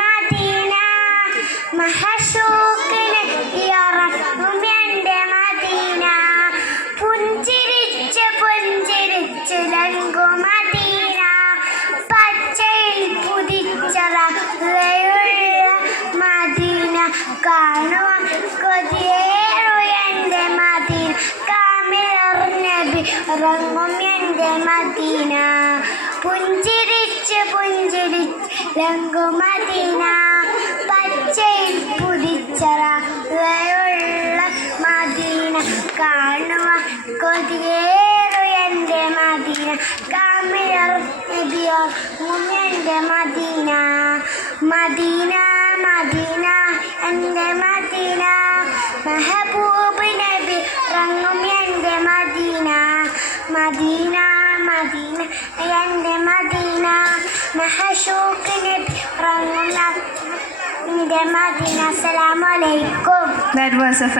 Medina മഹശൂക്കിന് ഇറങ്ങും എൻ്റെ Medina പുഞ്ചിരിച്ച് പുഞ്ചിരിച്ച് ലംഘു Medina പച്ചയിൽ പുതിച്ചറയുള്ള Medina കാണുവാൻ കൊതിയേറു എൻ്റെ മദീന കാമിലർ നബി ഇറങ്ങും എൻ്റെ മദീന പുഞ്ചിരിച്ച് പുഞ്ചിരിച്ച് ലംഘു മദീന പച്ചയിൽ പുതിച്ചറയുള്ള മദീന കാണുവാൻ കൊതിയേറു എൻ്റെ മദീന കാമിലർ നബി ഇറങ്ങും എൻ്റെ മദീന മദീന മദീന എൻ്റെ മദീന മെഹബൂബ് നബി ഇറങ്ങും എൻ്റെ മദീന മദീന മദീന എൻ്റെ മദീന മഹശൂഖ് നബി ഇറങ്ങും എൻ്റെ മദീന. അസ്സലാമു അലൈക്കും. That was a